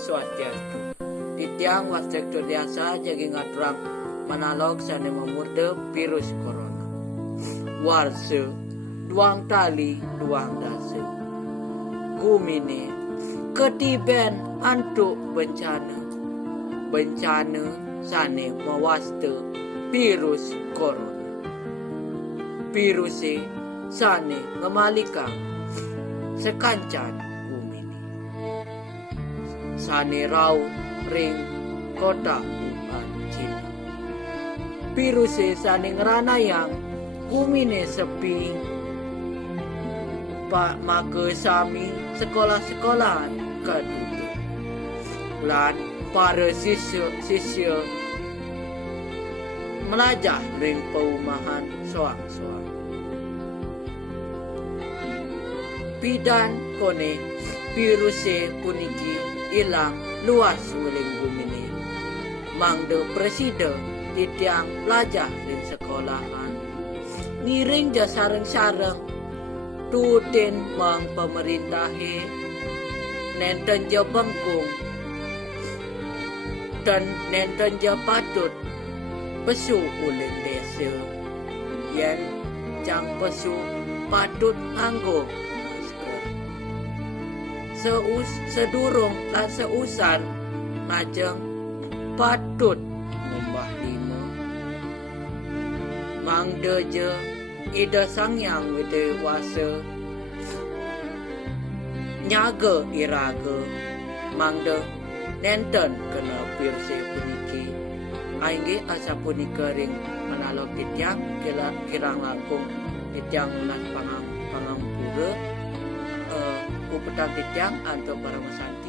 Swastiastu. Titiang Wastiastu Diasa jadi ngaturang manalog sana memurde virus corona. Warse duang tali duang dase. Gumine ketiben antuk bencana. Bencana sana mewaste virus corona. Virus sana ngemalika sekancan gumine. Sana rau ring kota Wuhan, China. Virus sana ngeranayang gumine sepi. Pak maka sami sekolah-sekolahan ketutup. Lan para siswa melajah ring perumahan soang-soang. Pidan kone virus puniki ilang luas uling gumine. Mangde presiden titiang pelajah ring sekolahan. Ngiring ja sareng-sareng tutin mang pemerintahe nenten ja bengkung dan nenten ja patut pesu uling desa yen cang pesu patut nganggo masker sedurung lan seusan ngajeng patut ngumbah lima mangde je Ida Sangyang Wide Wasa nyaga iraga mangde nenten kena virus puniki aingge asa punika ring manalog titiang kirang langkung titiang unas pangampura upetang titiang antuk para masan